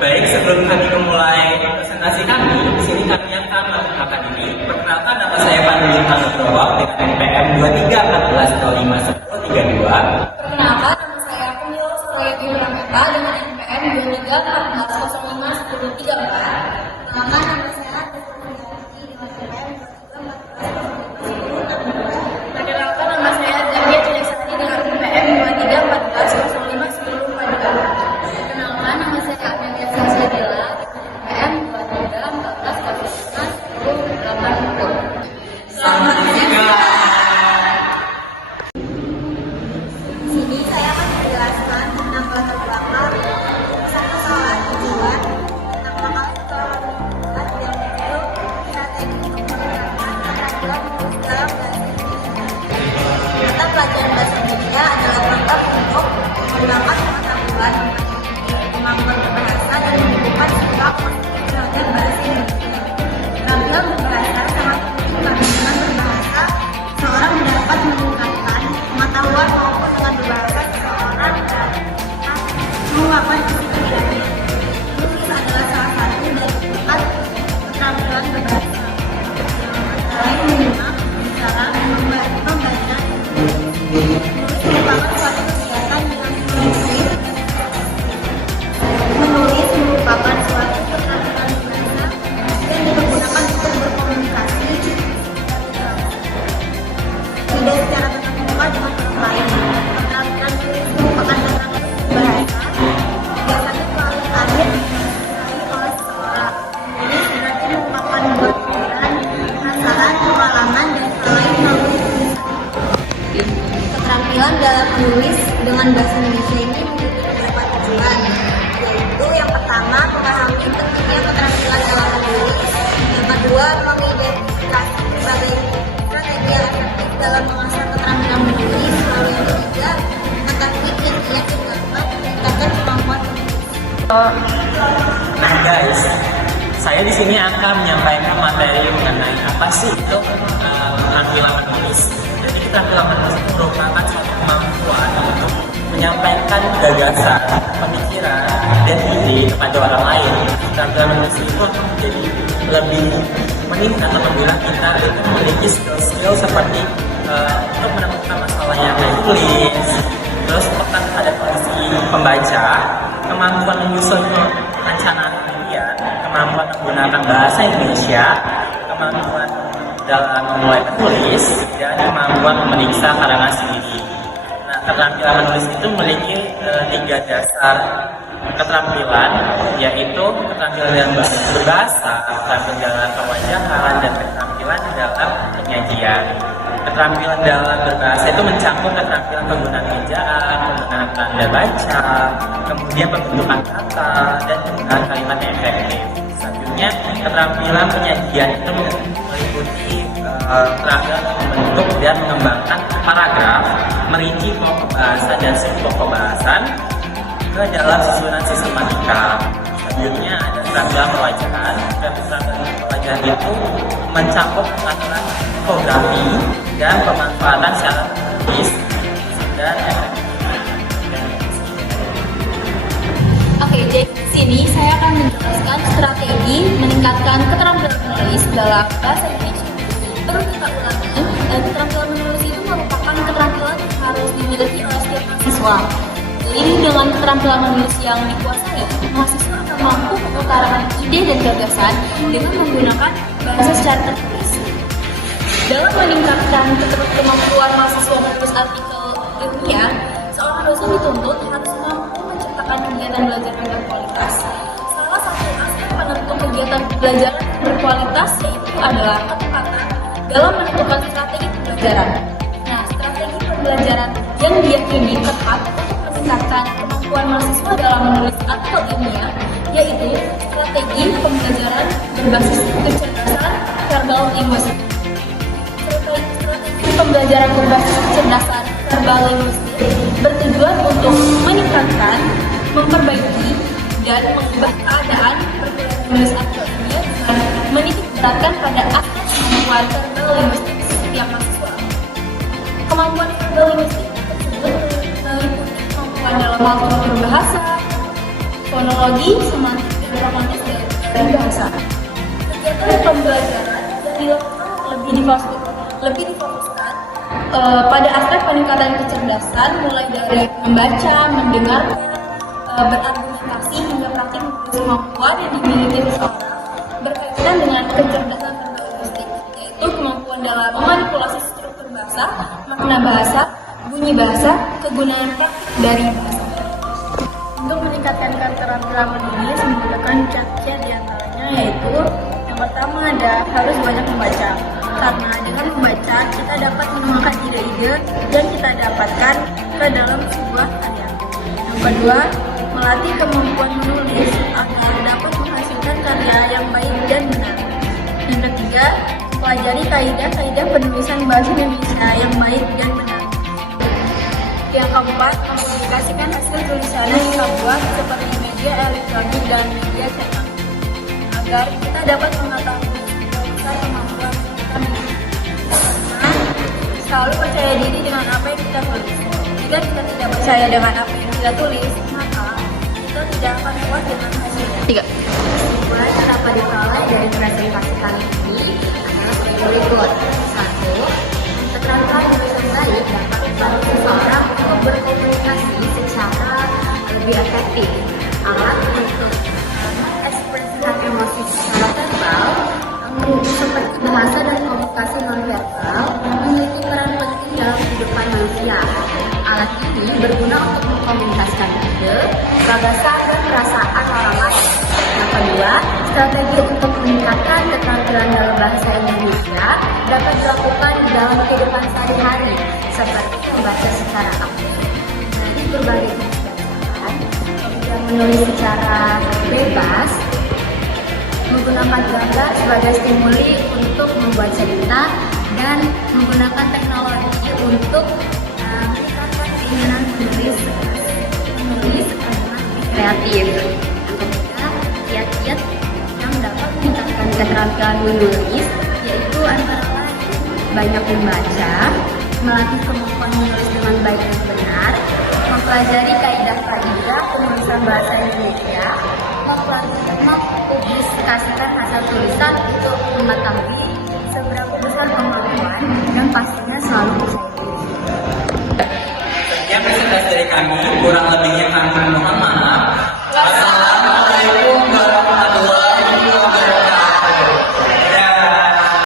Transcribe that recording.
Baik, sebelum kami memulai presentasi kami, di sini kami akan melakukan ini. Perkenalkan, nama saya Pandu Nugroho dengan NPM 2314051032. Perkenalkan, nama saya Kumilo Surayati Prameta dengan NPM 2314051034. Perkenalkan, nama saya Rizky dengan NPM 2314051034. Perkenalkan, nama saya Zakia Cilasati dengan NPM 2314051042. Perkenalkan, nama saya Amelia Sasiadela dengan NPM 2314051080. Selamat Sini saya akan menjelaskan tentang latar belakang satu soal tujuan tentang bakal sekolah dan itu strategi menggunakan keterampilan menulis dalam bahasa Indonesia. Mata pelajaran bahasa Indonesia adalah mata untuk mengembangkan pengetahuan, kemampuan berbahasa dan menumbuhkan sikap positif terhadap bahasa Indonesia. Keterampilan berbahasa sangat penting karena dengan berbahasa seorang dapat meningkatkan pengetahuan maupun dengan berbahasa seseorang dapat mengungkapkan isi pikirannya. Menulis adalah salah satu dari 4 keterampilan berbahasa, yang antara lain menyimak, bicara, membaca. Menulis merupakan suatu kegiatan yang prinsip. Menulis merupakan suatu keterampilan berbahasa yang dipergunakan untuk berkomunikasi tidak secara tatap muka dengan orang lain. Keterampilan menulis merupakan keterampilan berbahasa biasanya melalui akhir dikuasai oleh seseorang. Menulis berarti mengungkapkan buat pikiran, perasaan, pengalaman, dan hal lain melalui tulisan. Keterampilan dalam menulis dengan bahasa Indonesia ini memiliki beberapa tujuan, yaitu yang pertama memahami pentingnya keterampilan dalam menulis, yang kedua mengidentifikasi berbagai strategi yang efektif dalam mengasah keterampilan menulis, lalu yang ketiga mengetahui kiat-kiat yang dapat meningkatkan kemampuan menulis. Nah guys, saya di sini akan menyampaikan materi mengenai apa sih itu keterampilan menulis. Jadi keterampilan menulis itu merupakan suatu kemampuan untuk menyampaikan gagasan, pemikiran, dan ide kepada orang lain. Keterampilan menulis itu menjadi lebih meningkat apabila kita itu memiliki skill-skill seperti untuk menemukan masalah yang tulis, terus peka terhadap kondisi pembaca, kemampuan menyusun perencanaan pilihan, kemampuan menggunakan bahasa Indonesia, kemampuan dalam memulai menulis, dan kemampuan memeriksa karangan sendiri. Nah, keterampilan menulis itu memiliki 3 dasar keterampilan, yaitu keterampilan dalam berbahasa, keterampilan dalam kewajahan, dan keterampilan dalam penyajian. Keterampilan dalam berbahasa itu mencakup keterampilan penggunaan ejaan, penggunaan tanda baca, kemudian pembentukan kata, dan penggunaan kalimat yang efektif. Selanjutnya, keterampilan penyajian itu meliputi keterampilan membentuk dan mengembangkan paragraf, merinci pokok bahasa dan subpokok bahasan ke dalam susunan sistematika. Selanjutnya ada keterampilan pewajahan. Keterampilan pewajahan itu mencakup pengaturan tipografi dan pemanfaatan syarat tulis dan efektif. Oke, jadi di sini saya akan menjelaskan strategi meningkatkan keterampilan menulis dalam bahasa Indonesia. Perlu kita ulangi, keterampilan menulis itu merupakan keterampilan yang harus dimiliki oleh setiap mahasiswa. Jadi dengan keterampilan menulis yang dikuasai, mahasiswa akan mampu mengutarakan ide dan gagasan dengan menggunakan bahasa secara tertulis. Dalam meningkatkan kemampuan mahasiswa menulis artikel ilmiah, seorang dosen dituntut harus mampu menciptakan kegiatan belajar yang berkualitas. Salah satu aspek penentu kegiatan belajar berkualitas yaitu adalah ketepatan dalam menentukan strategi pembelajaran. Nah, strategi pembelajaran yang diyakini tepat untuk meningkatkan kemampuan mahasiswa dalam menulis artikel ilmiah yaitu strategi pembelajaran berbasis kecerdasan verbal linguistik. Strategi pembelajaran berbasis kecerdasan verbal linguistik bertujuan untuk meningkatkan, memperbaiki, dan mengubah keadaan perkuliahan menulis artikel ilmiah dengan menitik beratkan pada aspek kemampuan verbal linguistik setiap mahasiswa. Kemampuan verbal linguistik tersebut meliputi kemampuan dalam hal tutur berbahasa, fonologi, semantik, dan pragmatis dari bahasa. Kegiatan pembelajaran yang dilakukan lebih difokuskan pada aspek peningkatan kecerdasan, mulai dari membaca, mendengar, berargumentasi hingga praktik kemampuan yang dimiliki seseorang berkaitan dengan kecerdasan berlinguistik, yaitu kemampuan dalam memanipulasi struktur bahasa, makna bahasa, bunyi bahasa, kegunaan praktik dari bahasa. Untuk meningkatkan keterampilan menulis menggunakan cara diantaranya yaitu yang pertama harus banyak membaca, karena dengan membaca kita dapat menemukan ide-ide yang kita dapatkan ke dalam sebuah karya. Yang kedua, melatih kemampuan menulis agar dapat menghasilkan karya yang baik dan benar. Yang ketiga, pelajari kaidah-kaidah penulisan bahasa Indonesia yang baik dan benar. Yang keempat, mempublikasikan hasil tulisan yang kita buat seperti media elektronik dan media cetak agar kita dapat mengetahui besar kemampuan kami. Selalu percaya diri dengan apa yang kita tulis. Jika kita tidak percaya dengan apa yang kita tulis, maka kita tidak akan puas dengan hasilnya. 3. Kesimpulan yang dapat diperoleh dari presentasi kali ini adalah sebagai berikut. 1. Keterampilan menulis baik dapat membantu seseorang untuk berkomunikasi secara lebih efektif. Alat untuk mengekspresikan emosi secara verbal, seperti bahasa dan komunikasi nonverbal, memiliki peran penting dalam kehidupan manusia. Alat ini berguna untuk mengkomunikasikan ide, gagasan, dan perasaan orang lain. Yang kedua, strategi untuk meningkatkan keterampilan dalam bahasa Indonesia dapat dilakukan dalam kehidupan sehari-hari, seperti membaca secara aktif dari berbagai jenis bacaan, kemudian menulis secara bebas, menggunakan gambar sebagai stimuli untuk membuat cerita, dan menggunakan teknologi untuk meningkatkan keinginan menulis dengan kreatif. Yang ketiga, kiat-kiat yang dapat meningkatkan keterampilan menulis yaitu antara lain banyak membaca, melatih kemampuan menulis dengan baik dan benar, mempelajari kaidah-kaidah penulisan bahasa Indonesia, mempublikasikan hasil tulisan untuk mengetahui seberapa besar kemampuan, dan pastinya selalu percaya diri. Sekian presentasi dari kami.